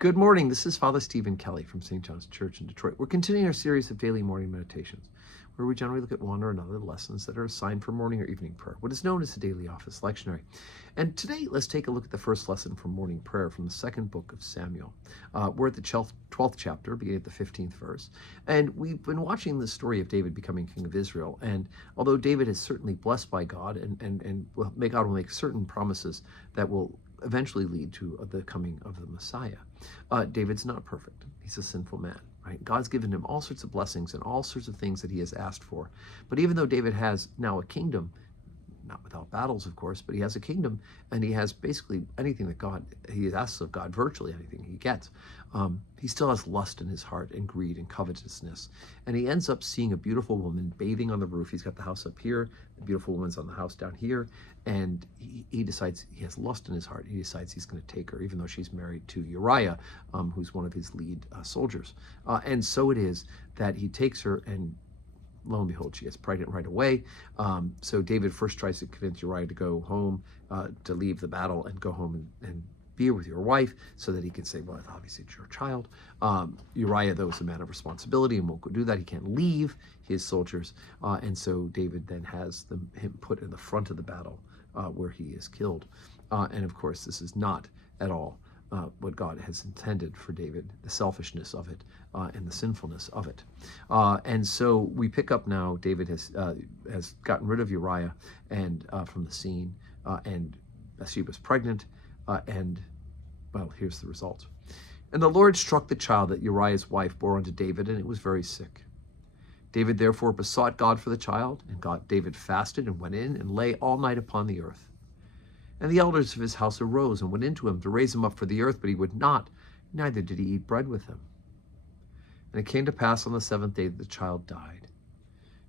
Good morning. This is Father Stephen Kelly from St. John's Church in Detroit. We're continuing our series of daily morning meditations, where we generally look at one or another lessons that are assigned for morning or evening prayer, what is known as the daily office lectionary. And today, let's take a look at the first lesson from morning prayer from the second book of Samuel. We're at the 12th chapter, beginning at the 15th verse. And we've been watching the story of David becoming king of Israel. And although David is certainly blessed by God and God will make certain promises that will eventually lead to the coming of the Messiah, David's not perfect. He's a sinful man, right? God's given him all sorts of blessings and all sorts of things that he has asked for. But even though David has now a kingdom, not without battles, of course, but he has a kingdom, and he has basically anything that he asks of God, virtually anything he gets. He still has lust in his heart and greed and covetousness. And he ends up seeing a beautiful woman bathing on the roof. He's got the house up here, the beautiful woman's on the house down here, and he decides, he has lust in his heart. He decides he's going to take her, even though she's married to Uriah, who's one of his lead soldiers. And so it is that he takes her, and lo and behold, she gets pregnant right away. So David first tries to convince Uriah to go home, to leave the battle and go home and be with your wife, so that he can say, well, obviously it's your child. Uriah, though, is a man of responsibility and won't go do that. He can't leave his soldiers. And so David then has him put in the front of the battle where he is killed. And of course, this is not at all what God has intended for David, the selfishness of it and the sinfulness of it. And so we pick up now, David has gotten rid of Uriah and from the scene, and Bathsheba's pregnant, and well, here's the result. And the Lord struck the child that Uriah's wife bore unto David, and it was very sick. David therefore besought God for the child, and David fasted and went in and lay all night upon the earth. And the elders of his house arose and went into him to raise him up for the earth, but he would not, neither did he eat bread with them. And it came to pass on the seventh day that the child died.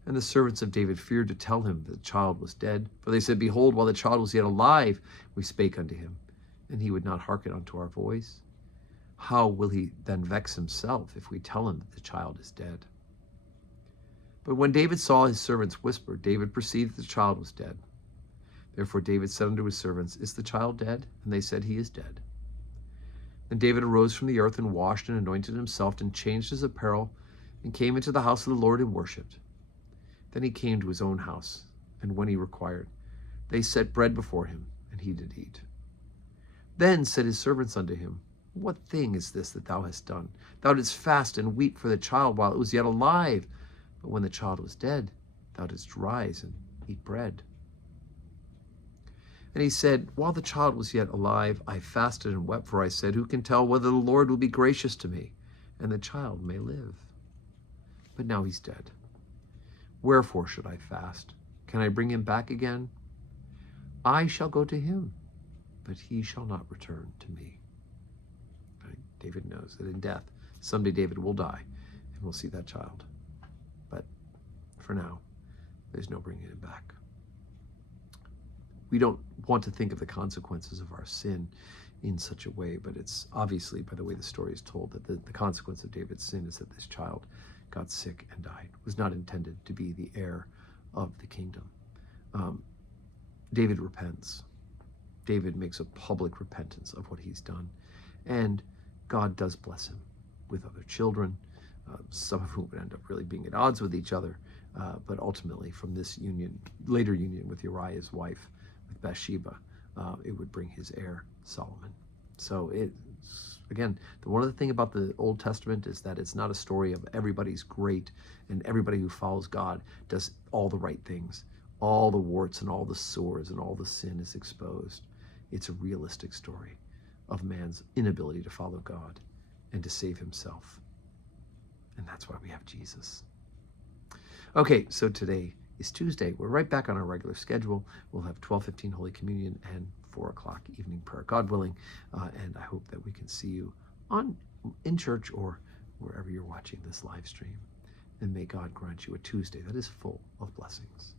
And the servants of David feared to tell him that the child was dead. For they said, behold, while the child was yet alive, we spake unto him, and he would not hearken unto our voice. How will he then vex himself if we tell him that the child is dead? But when David saw his servants whisper, David perceived that the child was dead. Therefore David said unto his servants, is the child dead? And they said, he is dead. Then David arose from the earth and washed and anointed himself and changed his apparel and came into the house of the Lord and worshipped. Then he came to his own house, and when he required, they set bread before him, and he did eat. Then said his servants unto him, what thing is this that thou hast done? Thou didst fast and weep for the child while it was yet alive, but when the child was dead, thou didst rise and eat bread. And he said, while the child was yet alive, I fasted and wept, for I said, who can tell whether the Lord will be gracious to me, and the child may live? But now he's dead. Wherefore should I fast? Can I bring him back again? I shall go to him, but he shall not return to me. Right? David knows that in death, someday David will die, and we'll see that child. But for now, there's no bringing him back. We don't want to think of the consequences of our sin in such a way, but it's obviously, by the way the story is told, that the consequence of David's sin is that this child got sick and died, was not intended to be the heir of the kingdom. David repents. David makes a public repentance of what he's done, and God does bless him with other children, some of whom would end up really being at odds with each other, but ultimately from this later union with Uriah's wife, with Bathsheba, it would bring his heir, Solomon. So again, one of the things about the Old Testament is that it's not a story of everybody's great and everybody who follows God does all the right things. All the warts and all the sores and all the sin is exposed. It's a realistic story of man's inability to follow God and to save himself. And that's why we have Jesus. Okay, so today is Tuesday. We're right back on our regular schedule. We'll have 12:15 Holy Communion and 4 o'clock evening prayer, God willing. And I hope that we can see you in church or wherever you're watching this live stream. And may God grant you a Tuesday that is full of blessings.